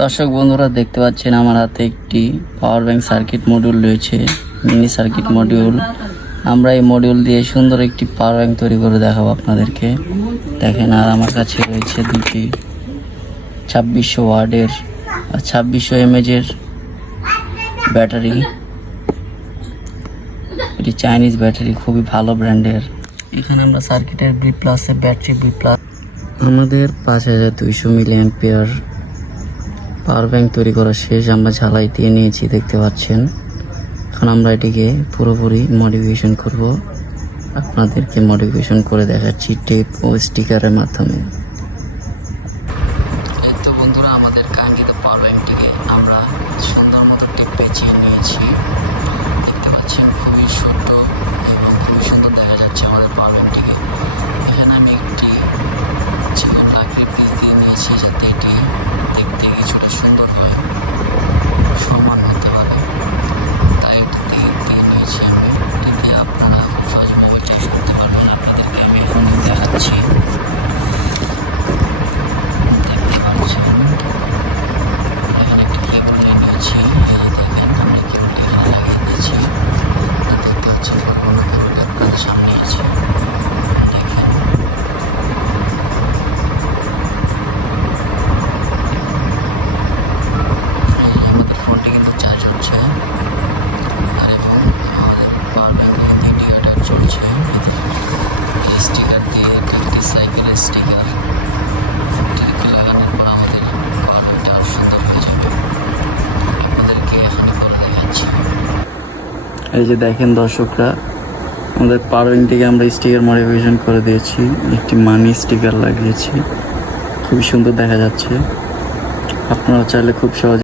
দর্শক বন্ধুরা দেখতে পাচ্ছেন আমার হাতে একটি পাওয়ার ব্যাংক সার্কিট মডিউল রয়েছে, মিনি সার্কিট মডিউল। আমরা এই মডিউল দিয়ে সুন্দর একটি পাওয়ার ব্যাংক তৈরি করে দেখাবো আপনাদেরকে। দেখেন, আর আমার কাছে রয়েছে দুটি 2600 ওয়াটের আর 2600 mAh ব্যাটারি। এটি চাইনিজ ব্যাটারি, খুবই ভালো ব্র্যান্ডের। এখানে আমরা সার্কিটের B+ ব্যাটারি B+, আমাদের 5200 মিলিঅ্যাম্পিয়ার পাওয়ার ব্যাংক তৈরি করা শেষ। আমরা ঝালাই দিয়ে নিয়েছি, দেখতে পাচ্ছেন। এখন আমরা এটিকে পুরোপুরি মডিফিকেশন করব, আপনাদেরকে মডিফিকেশন করে দেখাচ্ছি টেপ ও স্টিকারের মাধ্যমে। এই তো বন্ধুরা, আমাদের কাঙ্ক্ষিত পাওয়ার ব্যাংকটিকে আমরা সুন্দর মতো টেপ পেঁচিয়ে নিয়েছি। দেখতে পাচ্ছেন খুবই ছোট এবং খুবই সুন্দর দেখা যাচ্ছে আমাদের পাওয়ার ব্যাংকটিকে। এখানে আমি একটি চিকন লাকড়ির পিস দিয়ে নিয়েছি, যাতে এটি দেখতে কিছুটা সুন্দর হয়, সমান হতে পারে। তাই একটি দিয়ে নিয়েছি আমি। এটি দিয়ে আপনারা খুব সহজে মোবাইল চার্জ করতে পারবেন। আপনাদেরকে আমি এখন দেখাচ্ছি। দেখতে পাচ্ছেন এখানে একটি কেবল নিয়ে নিয়েছি। এই যে দেখেন, আমরা কেবলটি এখানে লাগিয়ে দিয়েছি। দেখতে পাচ্ছেন অন্য কেবলটি আপনাদের সামনে আছে। দেখেন, আমাদের ফোনটি কিন্তু চার্জ হচ্ছে, আর এবং আমাদের পাওয়ার ব্যাংকে ইন্ডিকেটর চলছে। স্টিকার দিয়ে, এটা একটি সাইকেলের স্টিকার। এটিকে লাগানোর পর আমাদের পাওয়ার ব্যাংকটা আরও সুন্দর হয়ে যাবে। আপনাদেরকে এখানে করে দেখাচ্ছি। এই যে দেখেন দর্শকরা, আমাদের পাওয়ার ব্যাংকটিকে আমরা স্টিকার মডিফিকেশন করে দিয়েছি। একটি মানি স্টিকার লাগিয়েছি, খুবই সুন্দর দেখা যাচ্ছে। আপনারা চাইলে খুব সহজে